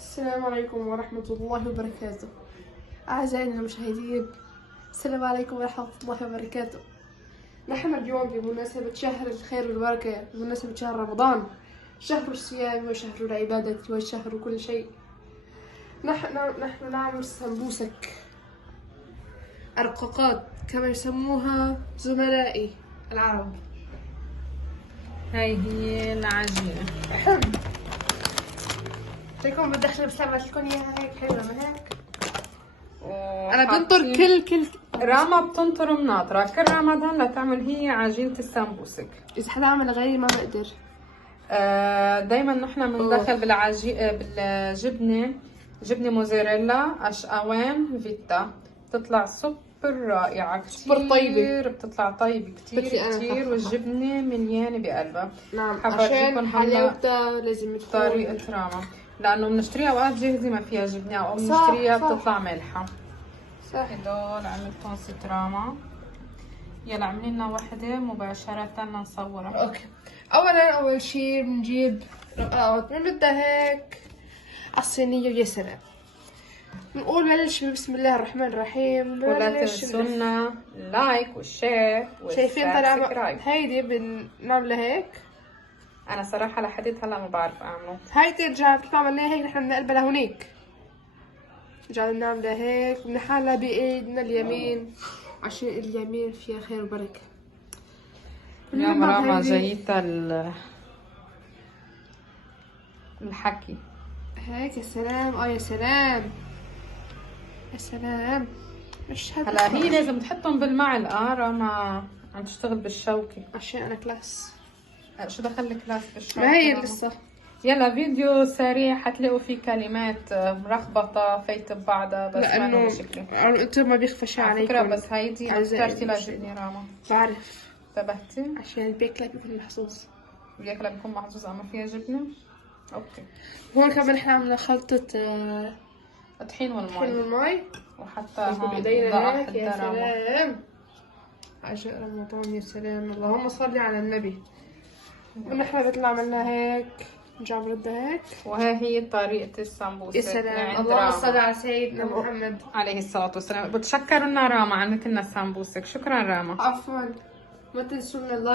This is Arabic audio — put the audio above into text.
السلام عليكم ورحمة الله وبركاته. أعزائنا المشاهدين، السلام عليكم ورحمة الله وبركاته. نحن اليوم بمناسبة شهر الخير والبركة، بمناسبة شهر رمضان، شهر الصيام وشهر العبادة وشهر كل شيء. نحن نعمل سمبوسك، أرقاقات كما يسموها زملائي العرب. هاي هي العجينة. فيكم بدخل بسلامة لكم اياها هيك حلوة من هيك. انا حاطين- بنطر كل راما بتنطر مناطرة كل رمضان لتعمل هي عجينة السمبوسك. اذا حدا عمل غيري ما بقدر. دايما نحن بندخل بالجبنة، جبنة موزاريلا، اشقوان، فيتا، بتطلع سوبر رائعة كتير، سوبر طيبة، بتطلع طيبة كتير كتير، والجبنة مليانة بقلبها. نعم، حفرجيكم عشان حلاوتها لازم تكون طريقة راما، لأنه بنشتريها أوقات جاهزة ما فيها جبنة، أو صح، بنشتريها صح. بتطلع مالحة. صح. هدول عملتهم ست راما. يلا اعملي لنا وحدة مباشرة لنصورها. اوكي، اول شي بنجيب رقاقات، بنبدأ هيك على الصينية ويا سلام. بنقول بلش بسم الله الرحمن الرحيم. ولا تنسونا لايك والشير شايفين طالعة والسبسكرايب. هيدي بنعملها هيك. أنا صراحة لحد هلا ما بعرف أعمله. هيدي رجع كيف عملناها هيك، نحن بنقلبها هونيك، رجعنا بنعملها هيك، بنحلها بإيدنا اليمين عشان اليمين فيها خير وبركة. اليوم راما جايتها الحكي هيك. يا سلام، يا سلام، يا سلام. مش هذا هلا هي لازم تحطهم بالمعلقة. راما عم تشتغل بالشوكة. عشان انا كلاس. شو دخل الكلاس بالشوكة؟ ما هي راما؟ لسه. يلا فيديو سريع حتلاقوا فيه كلمات مرخبطة فايت ببعضها، بس ما لانه مشكلة. انتم ما بيخفش على عليكم. فكرة بس هيدي ما أعزائي اخترتي المشاهدين. لجبني راما. بعرف، انتبهتي؟ عشان البيك لايك بيكون محظوظ. وياكلها بيكون محظوظ اما فيها جبنة. اوكي. هون كمان احنا عملنا خلطة الطحين طحين والمي، والمي. وحتى ناخد هون بايدينا هيك. يا حتى راما. سلام، عشاء رمضان. يا سلام، اللهم صل على النبي. ونحن مثل ما عملنا هيك نرجع بردها هيك. وها هي طريقة السمبوسة. يا سلام، اللهم صل على سيدنا محمد عليه الصلاة والسلام. بتشكرنا راما عملت لنا السمبوسك. شكرا راما. عفوا، ما تنسوا اللايك.